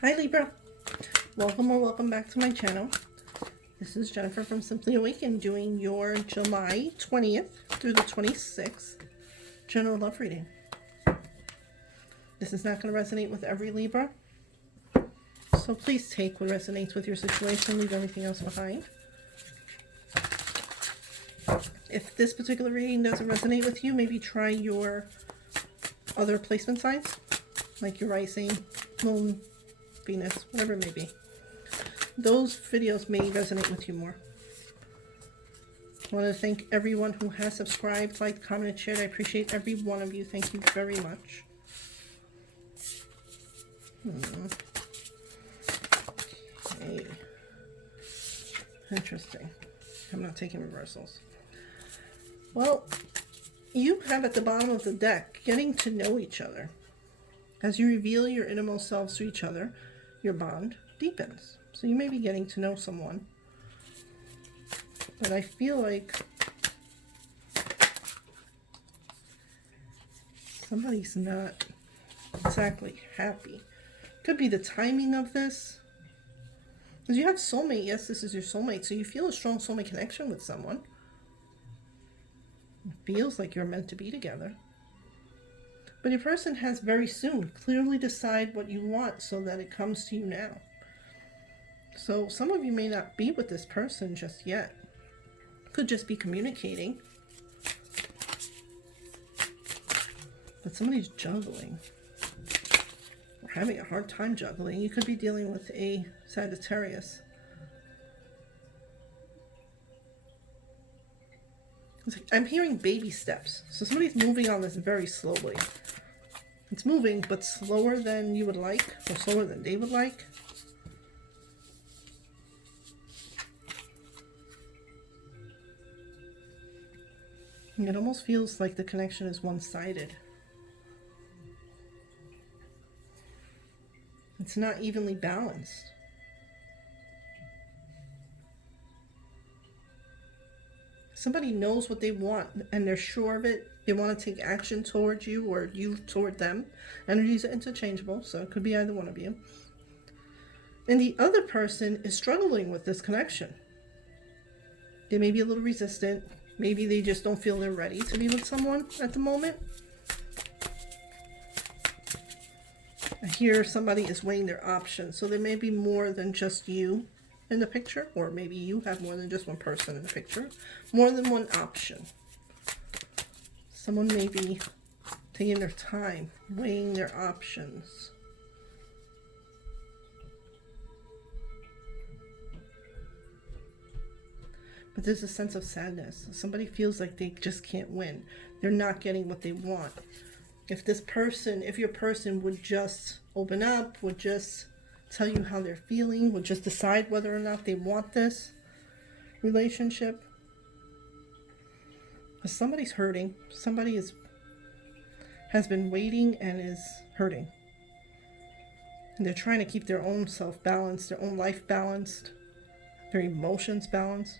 Hi Libra, welcome back to my channel. This is Jennifer from Simply Awaken doing your July 20th through the 26th general love reading. This is not going to resonate with every Libra, so please take what resonates with your situation, leave everything else behind. If this particular reading doesn't resonate with you, maybe try your other placement signs, like your rising, moon, Venus, whatever it may be. Those videos may resonate with you more. I want to thank everyone who has subscribed, liked, commented, shared. I appreciate every one of you. Thank you very much. Okay. Interesting. I'm not taking reversals. Well, you have at the bottom of the deck getting to know each other. As you reveal your innermost selves to each other, your bond deepens. So you may be getting to know someone, but I feel like somebody's not exactly happy. Could be the timing of this. Because you have soulmate. Yes, this is your soulmate. So you feel a strong soulmate connection with someone. It feels like you're meant to be together. But your person has very soon clearly decide what you want so that it comes to you now. So some of you may not be with this person just yet. Could just be communicating. But somebody's juggling. Or having a hard time juggling. You could be dealing with a Sagittarius. I'm hearing baby steps. So somebody's moving on this very slowly. It's moving, but slower than you would like, or slower than they would like. It almost feels like the connection is one-sided. It's not evenly balanced. Somebody knows what they want and they're sure of it. They want to take action towards you or you toward them. Energies are interchangeable, so it could be either one of you. And the other person is struggling with this connection. They may be a little resistant. Maybe they just don't feel they're ready to be with someone at the moment. I hear somebody is weighing their options. So there may be more than just you in the picture, or maybe you have more than just one person in the picture. More than one option. Someone may be taking their time, weighing their options. But there's a sense of sadness. Somebody feels like they just can't win. They're not getting what they want. If your person would just open up, would just tell you how they're feeling, would just decide whether or not they want this relationship. But somebody's hurting. Somebody has been waiting and is hurting. And they're trying to keep their own self balanced, their own life balanced, their emotions balanced.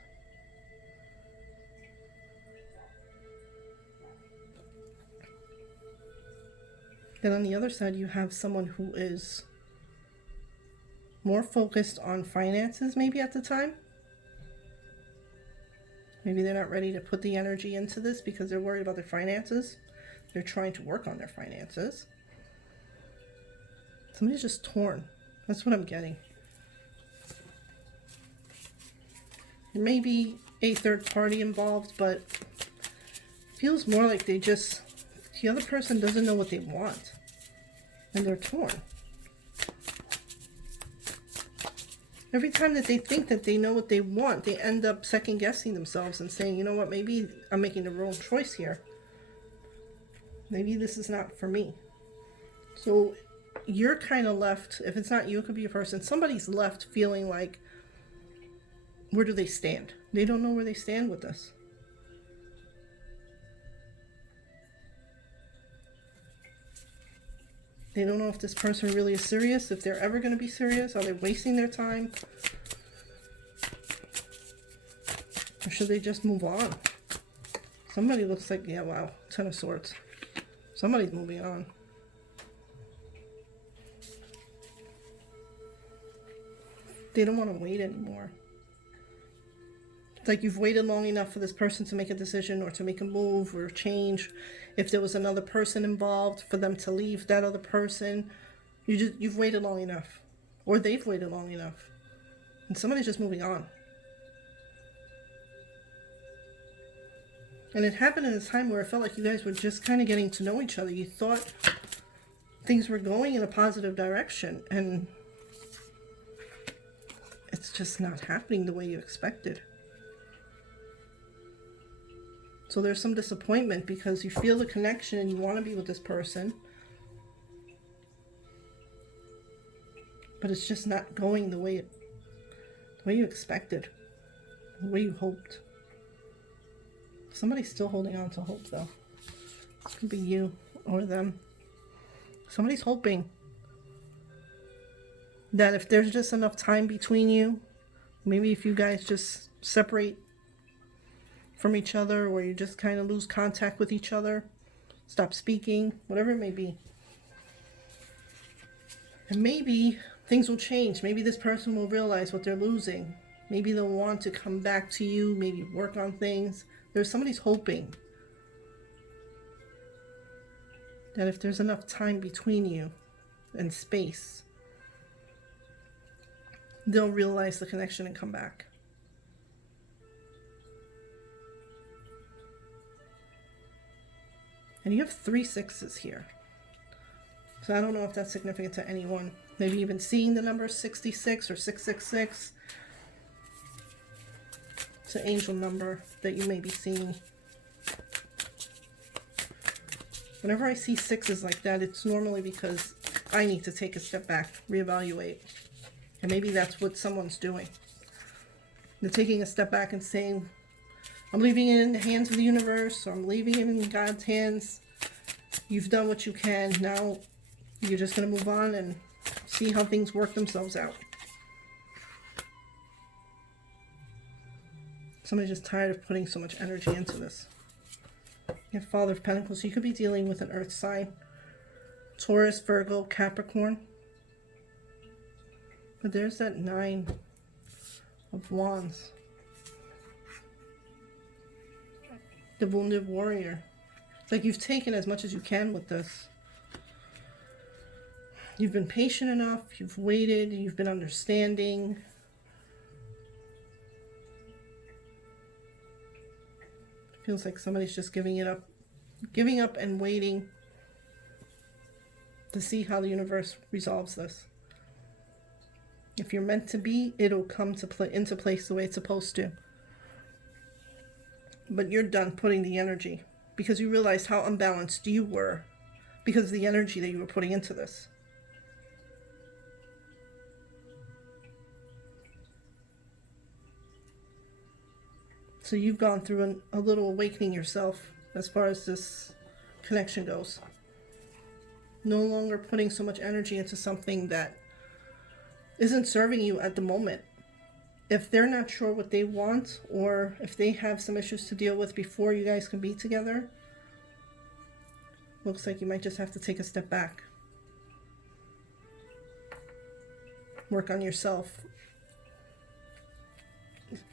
Then on the other side, you have someone who is more focused on finances maybe at the time. Maybe they're not ready to put the energy into this because they're worried about their finances. They're trying to work on their finances. Somebody's just torn. That's what I'm getting. There may be a third party involved, but it feels more like the other person doesn't know what they want. And they're torn. Every time that they think that they know what they want, they end up second guessing themselves and saying, you know what, maybe I'm making the wrong choice here. Maybe this is not for me. So you're kind of left, if it's not you, it could be a person, somebody's left feeling like, where do they stand? They don't know where they stand with this. They don't know if this person really is serious, if they're ever going to be serious. Are they wasting their time? Or should they just move on? Somebody looks like, yeah, wow, 10 of Swords. Somebody's moving on. They don't want to wait anymore. It's like you've waited long enough for this person to make a decision or to make a move or change. If there was another person involved, for them to leave that other person, you've waited long enough, or they've waited long enough, and somebody's just moving on. And it happened in a time where it felt like you guys were just kind of getting to know each other. You thought things were going in a positive direction, and it's just not happening the way you expected. So there's some disappointment because you feel the connection and you want to be with this person, but it's just not going the way you expected, the way you hoped. Somebody's still holding on to hope, though. It could be you or them. Somebody's hoping that if there's just enough time between you, maybe if you guys just separate from each other, or you just kind of lose contact with each other, stop speaking, whatever it may be. And maybe things will change. Maybe this person will realize what they're losing. Maybe they'll want to come back to you, maybe work on things. Somebody's hoping that if there's enough time between you and space, they'll realize the connection and come back. And you have 3 6s here. So I don't know if that's significant to anyone. Maybe you've been seeing the number 66 or 666. It's an angel number that you may be seeing. Whenever I see 6s like that, it's normally because I need to take a step back, reevaluate. And maybe that's what someone's doing. They're taking a step back and saying, I'm leaving it in the hands of the universe, or I'm leaving it in God's hands. You've done what you can. Now you're just going to move on and see how things work themselves out. Somebody's just tired of putting so much energy into this. You have Father of Pentacles. You could be dealing with an earth sign. Taurus, Virgo, Capricorn. But there's that 9 of Wands. The wounded warrior. It's like you've taken as much as you can with this. You've been patient enough. You've waited. You've been understanding. It feels like somebody's just giving up and waiting to see how the universe resolves this. If you're meant to be, it'll come into place the way it's supposed to. But you're done putting the energy because you realized how unbalanced you were because of the energy that you were putting into this. So you've gone through a little awakening yourself as far as this connection goes. No longer putting so much energy into something that isn't serving you at the moment. If they're not sure what they want, or if they have some issues to deal with before you guys can be together, looks like you might just have to take a step back. Work on yourself.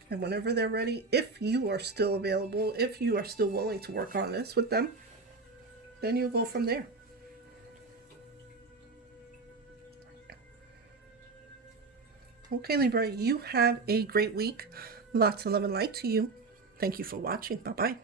And whenever they're ready, if you are still available, if you are still willing to work on this with them, then you'll go from there. Okay, Libra, you have a great week. Lots of love and light to you. Thank you for watching. Bye-bye.